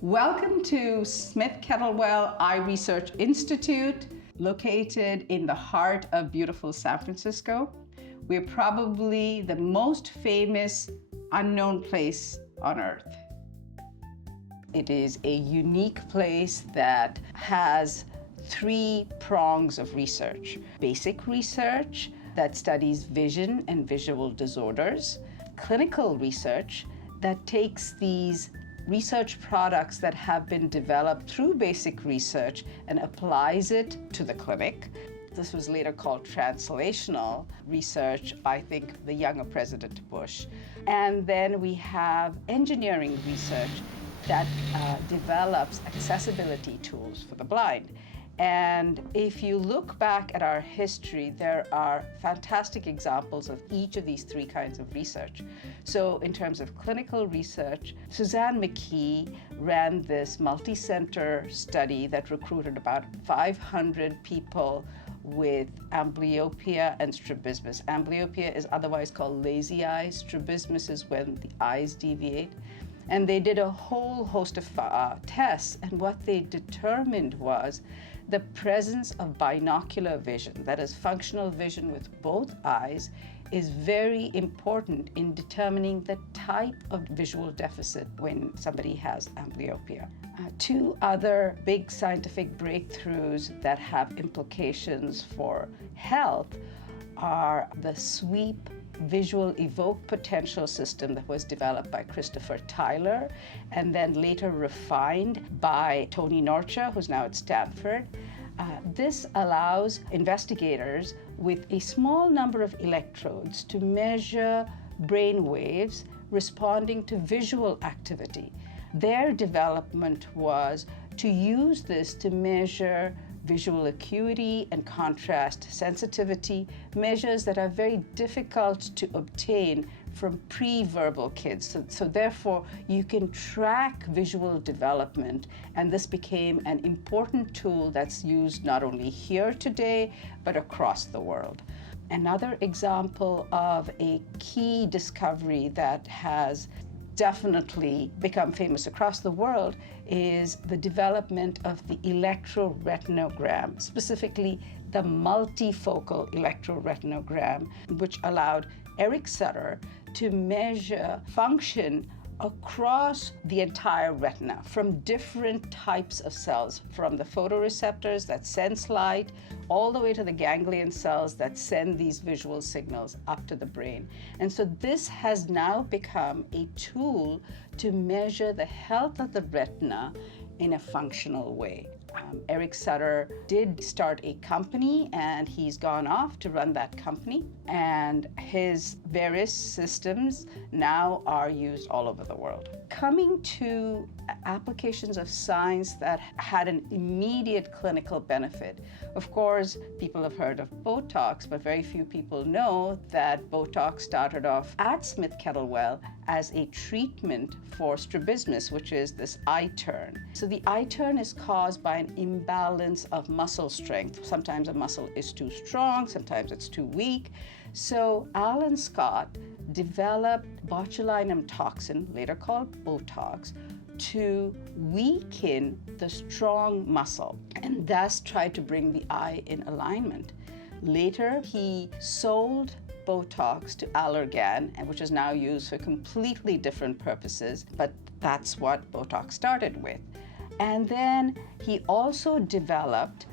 Welcome to Smith Kettlewell Eye Research Institute, located in the heart of beautiful San Francisco. We're probably the most famous unknown place on Earth. It is a unique place that has three prongs of research. Basic research that studies vision and visual disorders, clinical research that takes these research products that have been developed through basic research and applies it to the clinic. This was later called translational research, I think, the younger President Bush. And then we have engineering research that develops accessibility tools for the blind. And if you look back at our history, there are fantastic examples of each of these three kinds of research. So in terms of clinical research, Suzanne McKee ran this multi-center study that recruited about 500 people with amblyopia and strabismus. Amblyopia is otherwise called lazy eye. Strabismus is when the eyes deviate. And they did a whole host of tests, and what they determined was the presence of binocular vision, that is functional vision with both eyes, is very important in determining the type of visual deficit when somebody has amblyopia. Two other big scientific breakthroughs that have implications for health are the SWEEP visual evoke potential system that was developed by Christopher Tyler and then later refined by Tony Norcia, who's now at Stanford. This allows investigators with a small number of electrodes to measure brain waves responding to visual activity. Their development was to use this to measure visual acuity and contrast sensitivity, measures that are very difficult to obtain from pre-verbal kids. So therefore, you can track visual development, and this became an important tool that's used not only here today, but across the world. Another example of a key discovery that has definitely become famous across the world is the development of the electroretinogram, specifically the multifocal electroretinogram, which allowed Eric Sutter to measure function across the entire retina from different types of cells, from the photoreceptors that sense light all the way to the ganglion cells that send these visual signals up to the brain. And so this has now become a tool to measure the health of the retina in a functional way. Eric Sutter did start a company, and he's gone off to run that company, and his various systems now are used all over the world. Coming to applications of science that had an immediate clinical benefit. Of course, people have heard of Botox, but very few people know that Botox started off at Smith Kettlewell as a treatment for strabismus, which is this eye turn. So the eye turn is caused by an imbalance of muscle strength. Sometimes a muscle is too strong, sometimes it's too weak. So Alan Scott developed botulinum toxin, later called Botox, to weaken the strong muscle and thus try to bring the eye in alignment. Later, he sold Botox to Allergan, which is now used for completely different purposes, but that's what Botox started with. And then he also developed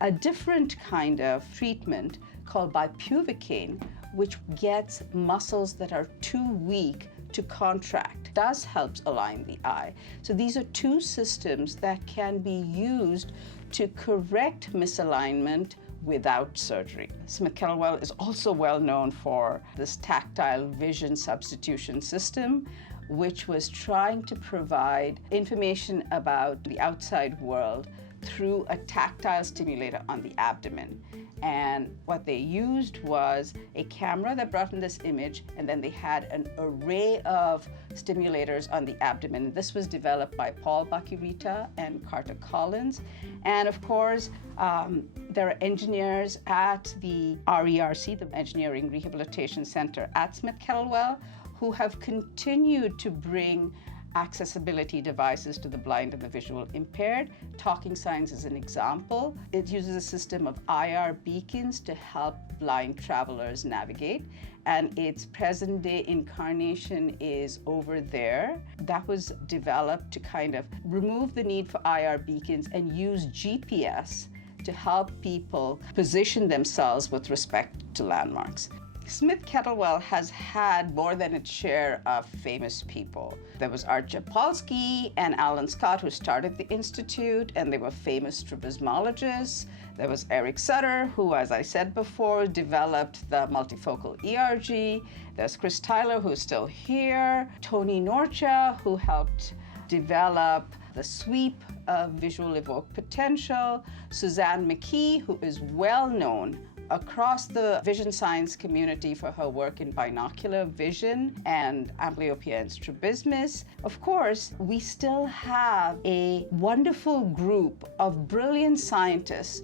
a different kind of treatment called bupivacaine, which gets muscles that are too weak to contract, thus helps align the eye. So these are two systems that can be used to correct misalignment without surgery. Smith Kettlewell is also well known for this tactile vision substitution system, which was trying to provide information about the outside world through a tactile stimulator on the abdomen. And what they used was a camera that brought in this image, and then they had an array of stimulators on the abdomen. This was developed by Paul Bacurita and Carter Collins. And of course, there are engineers at the RERC, the Engineering Rehabilitation Center at Smith Kettlewell, who have continued to bring accessibility devices to the blind and the visual impaired. Talking Signs is an example. It uses a system of IR beacons to help blind travelers navigate, and its present-day incarnation is over there. That was developed to kind of remove the need for IR beacons and use GPS to help people position themselves with respect to landmarks. Smith Kettlewell has had more than its share of famous people. There was Art Japolsky and Alan Scott, who started the Institute, and they were famous strabismologists. There was Eric Sutter, who, as I said before, developed the multifocal ERG. There's Chris Tyler, who's still here. Tony Norcia, who helped develop the sweep of visual evoked potential. Suzanne McKee, who is well known across the vision science community for her work in binocular vision and amblyopia and strabismus. Of course, we still have a wonderful group of brilliant scientists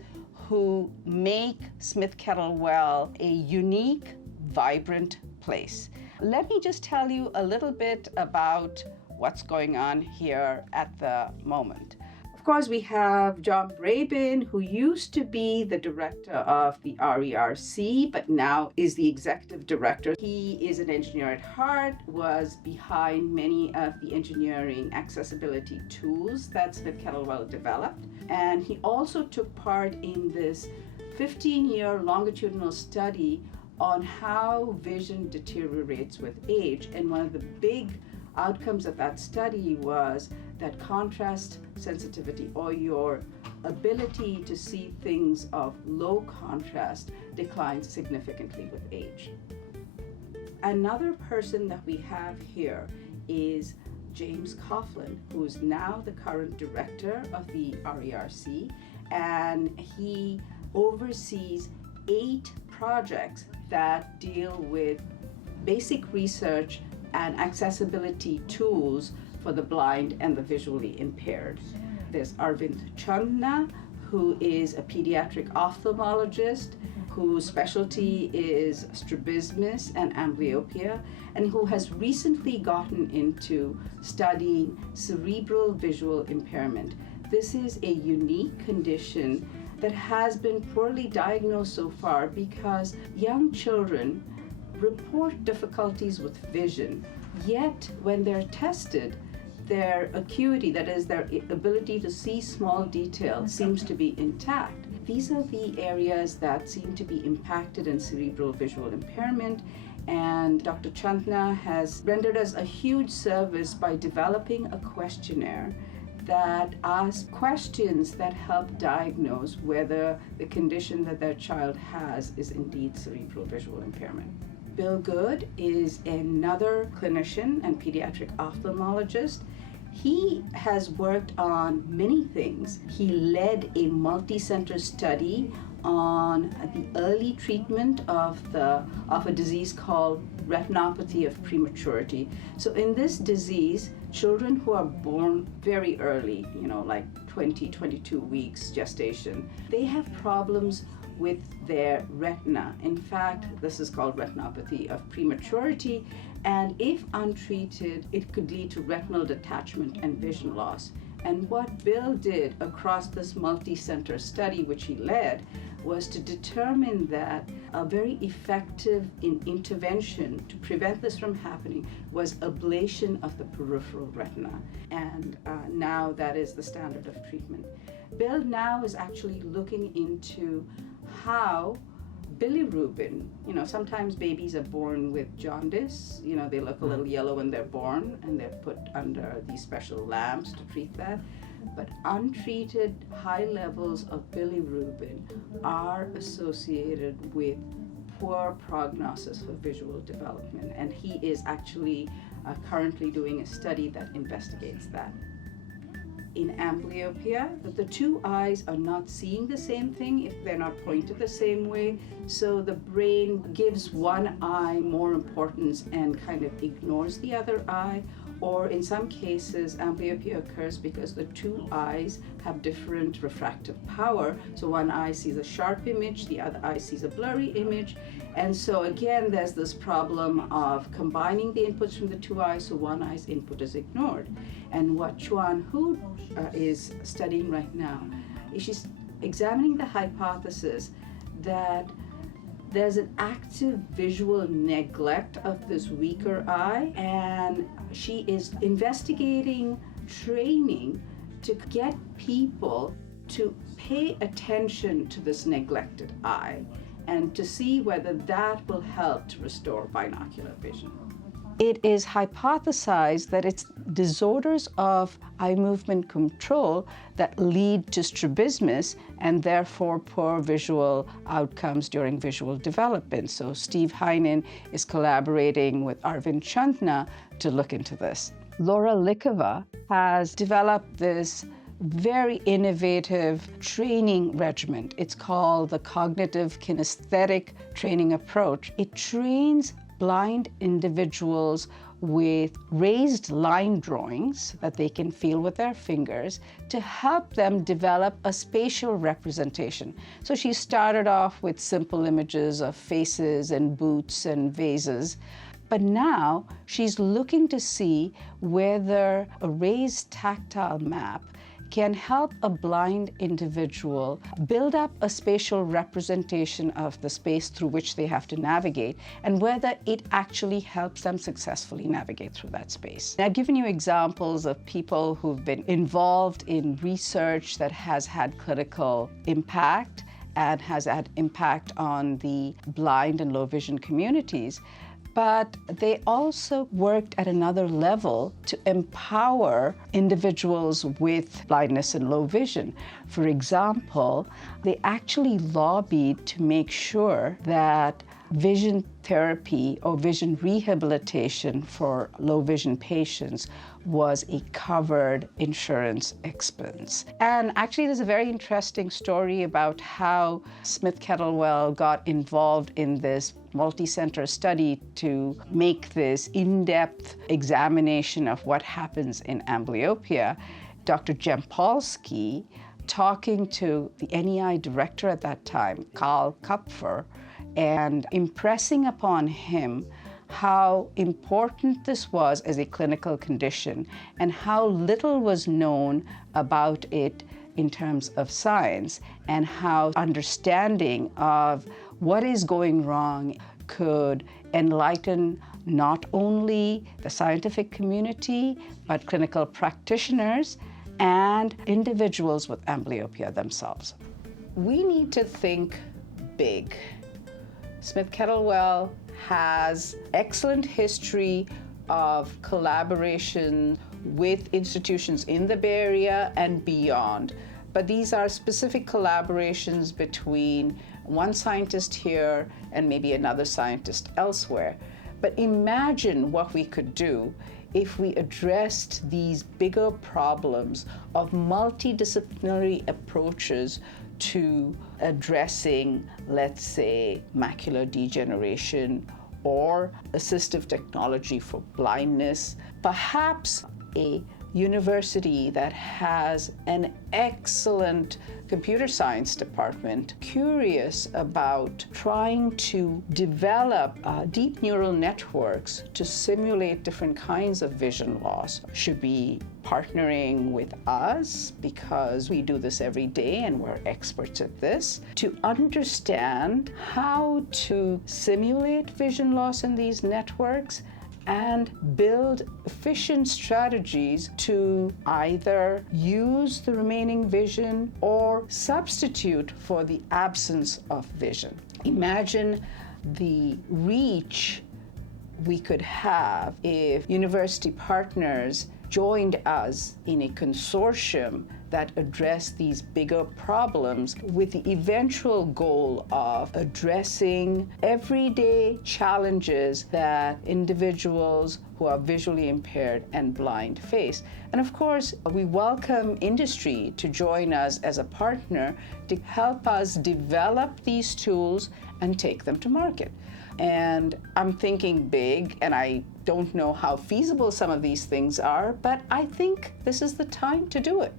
who make Smith Kettlewell a unique, vibrant place. Let me just tell you a little bit about what's going on here at the moment. Of course, we have John Brabin, who used to be the director of the RERC, but now is the executive director. He is an engineer at heart, was behind many of the engineering accessibility tools that Smith Kettlewell developed. And he also took part in this 15-year longitudinal study on how vision deteriorates with age. And one of the big outcomes of that study was that contrast sensitivity, or your ability to see things of low contrast, declines significantly with age. Another person that we have here is James Coughlin, who is now the current director of the RERC, and he oversees 8 projects that deal with basic research and accessibility tools for the blind and the visually impaired. There's Arvind Chandna, who is a pediatric ophthalmologist whose specialty is strabismus and amblyopia, and who has recently gotten into studying cerebral visual impairment. This is a unique condition that has been poorly diagnosed so far because young children report difficulties with vision, yet when they're tested, their acuity, that is their ability to see small detail, seems to be intact. These are the areas that seem to be impacted in cerebral visual impairment, and Dr. Chandna has rendered us a huge service by developing a questionnaire that asks questions that help diagnose whether the condition that their child has is indeed cerebral visual impairment. Bill Good is another clinician and pediatric ophthalmologist. He has worked on many things. He led a multi-center study on the early treatment of a disease called retinopathy of prematurity. So in this disease, children who are born very early, like 22 weeks gestation, they have problems with their retina. In fact, this is called retinopathy of prematurity, and if untreated, it could lead to retinal detachment and vision loss. And what Bill did across this multi-center study, which he led, was to determine that a very effective intervention to prevent this from happening was ablation of the peripheral retina. And now that is the standard of treatment. Bill now is actually looking into how bilirubin, sometimes babies are born with jaundice, they look a little yellow when they're born, and they're put under these special lamps to treat that. But untreated high levels of bilirubin are associated with poor prognosis for visual development, and he is actually currently doing a study that investigates that. In amblyopia, the two eyes are not seeing the same thing if they're not pointed the same way, so the brain gives one eye more importance and kind of ignores the other eye, or in some cases, amblyopia occurs because the two eyes have different refractive power. So one eye sees a sharp image, the other eye sees a blurry image. And so again, there's this problem of combining the inputs from the two eyes, so one eye's input is ignored. And what Chuan Hu is studying right now is she's examining the hypothesis that there's an active visual neglect of this weaker eye, and she is investigating training to get people to pay attention to this neglected eye and to see whether that will help to restore binocular vision. It is hypothesized that it's disorders of eye movement control that lead to strabismus and therefore poor visual outcomes during visual development. So Steve Heinen is collaborating with Arvind Chandna to look into this. Laura Likova has developed this very innovative training regimen. It's called the cognitive kinesthetic training approach. It trains blind individuals with raised line drawings that they can feel with their fingers to help them develop a spatial representation. So she started off with simple images of faces and boots and vases, but now she's looking to see whether a raised tactile map can help a blind individual build up a spatial representation of the space through which they have to navigate, and whether it actually helps them successfully navigate through that space. I've given you examples of people who've been involved in research that has had clinical impact and has had impact on the blind and low vision communities. But they also worked at another level to empower individuals with blindness and low vision. For example, they actually lobbied to make sure that vision therapy or vision rehabilitation for low vision patients was a covered insurance expense. And actually, there's a very interesting story about how Smith Kettlewell got involved in this multi-center study to make this in-depth examination of what happens in amblyopia. Dr. Jempolsky, talking to the NEI director at that time, Karl Kupfer, and impressing upon him how important this was as a clinical condition and how little was known about it in terms of science, and how understanding of what is going wrong could enlighten not only the scientific community, but clinical practitioners and individuals with amblyopia themselves. We need to think big. Smith Kettlewell has excellent history of collaboration with institutions in the Bay Area and beyond. But these are specific collaborations between one scientist here and maybe another scientist elsewhere. But imagine what we could do if we addressed these bigger problems of multidisciplinary approaches to addressing, let's say, macular degeneration or assistive technology for blindness. Perhaps a university that has an excellent computer science department, curious about trying to develop deep neural networks to simulate different kinds of vision loss, should be partnering with us, because we do this every day and we're experts at this, to understand how to simulate vision loss in these networks and build efficient strategies to either use the remaining vision or substitute for the absence of vision. Imagine the reach we could have if university partners joined us in a consortium that address these bigger problems with the eventual goal of addressing everyday challenges that individuals who are visually impaired and blind face. And of course, we welcome industry to join us as a partner to help us develop these tools and take them to market. And I'm thinking big, and I don't know how feasible some of these things are, but I think this is the time to do it.